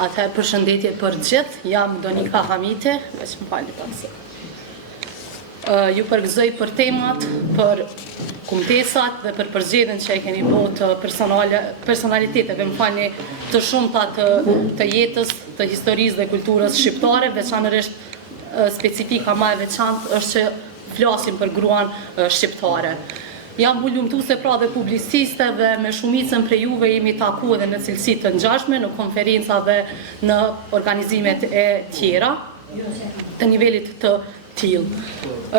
Atëherë përshëndetje për gjithë, jam Donika Hamite, veç më falni pak. Ju përgëzoj për temat, për kumtesat dhe për përzgjedhjen që e keni bërë të personaliteteve, më falni, të shumta të jetës, të historisë dhe kulturës shqiptare, veçanërisht specifika më e veçantë është që flasim për gruan shqiptare. Jam hulumtuese pra dhe publiciste dhe me shumicën prej juve jemi taku edhe në cilësi të ngjashme, në konferenca dhe në organizimet e tjera të nivelit të tillë.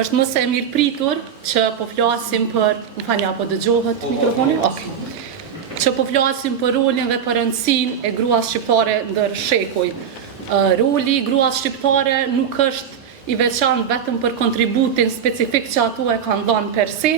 Është më se e mirë pritur që po flasim për, më falni, apo dëgjohet mikrofoni? Okej. Që po flasim për rolin dhe për rëndësinë e gruas shqiptare ndër shekuj. Roli i gruas shqiptare nuk është i veçantë vetëm për kontributin specifik që ato e kanë dhënë per se,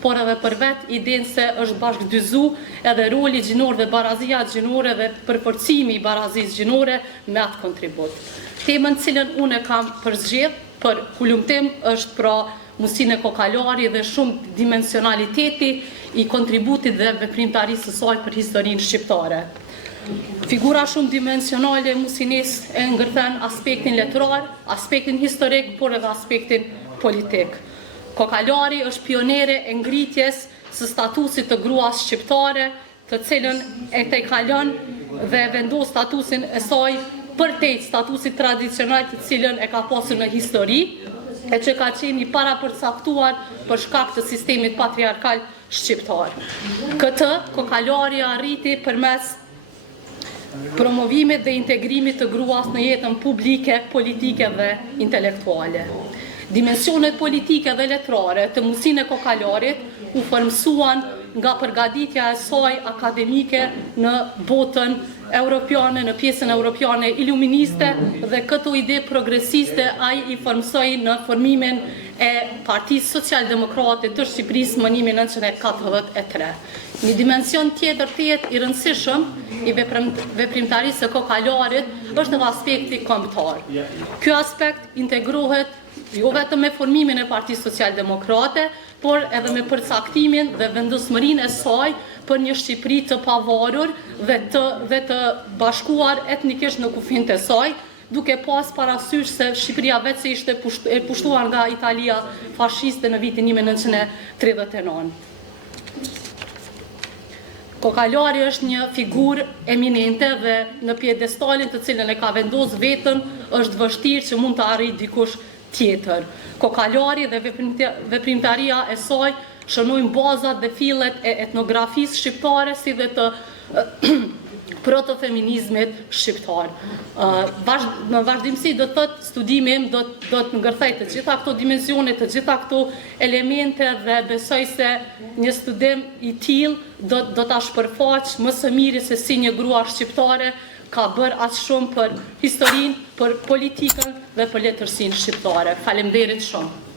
por edhe për vetë idenë se është bashkëdyzu edhe roli gjinor dhe barazia gjinore dhe përforcimi i barazisë gjinore me atë kontribut. Temën cilën unë e kam përzgjedh për hulumtim është pra Musine Kokallari dhe shumë dimensionaliteti i kontributit dhe veprimtarisë së saj për historinë shqiptare. Figura shumë dimensionale e Musines e ngërthen aspektin letrar, aspektin historik, por edhe aspektin politik. Kokallari është pionere e ngritjes së statusit të gruas shqiptare, të cilën e tejkalon dhe vendos statusin e saj përtejt statusit tradicional të cilën e ka pasur në histori, e që ka qenë i parapërcaktuar për shkak të sistemit patriarkal shqiptar. Këtë Kokallari arriti përmes promovimit dhe integrimit të gruas në jetën publike, politike dhe intelektuale. Dimensionet politike dhe letrare të Musine Kokallarit u formsuan nga përgatitja e saj akademike në botën europiane, në pjesën europiane iluministe dhe këto ide progresiste ai i formsoi në formimin e Partisë Socialdemokrate të Shqipërisë më 1943. Një dimension tjetër i rëndësishëm i veprimtarisë së Kokallarit është edhe aspekti kombëtar. Ky aspekt integrohet jo vetëm me formimin e Partisë Socialdemokrate, por edhe me përcaktimin dhe vendosmërinë e saj për një Shqipëri të pavarur dhe të bashkuar etnikisht në kufijtë e saj, duke pas parasysh se Shqipëria vetë se ishte e pushtuar nga Italia fashiste në vitin 1939. Kokallari është një figurë eminente dhe në pjedestalin të cilën e ka vendos vetën është vështirë që mund të arrijë dikush tjetër. Kokallari dhe veprimtaria e saj shënojnë bazat dhe fillet e etnografisë shqiptare si dhe të protofeminizmit shqiptar. Në vazhdimsi do të thotë studimi im do të ngërthej të gjitha këto dimensione, të gjitha këto elemente dhe besoj se një studim i tillë do ta shpërfaq më së miri se si një grua shqiptare ka bërë aq shumë për historinë, për politikën dhe për letërsinë shqiptare. Faleminderit shumë.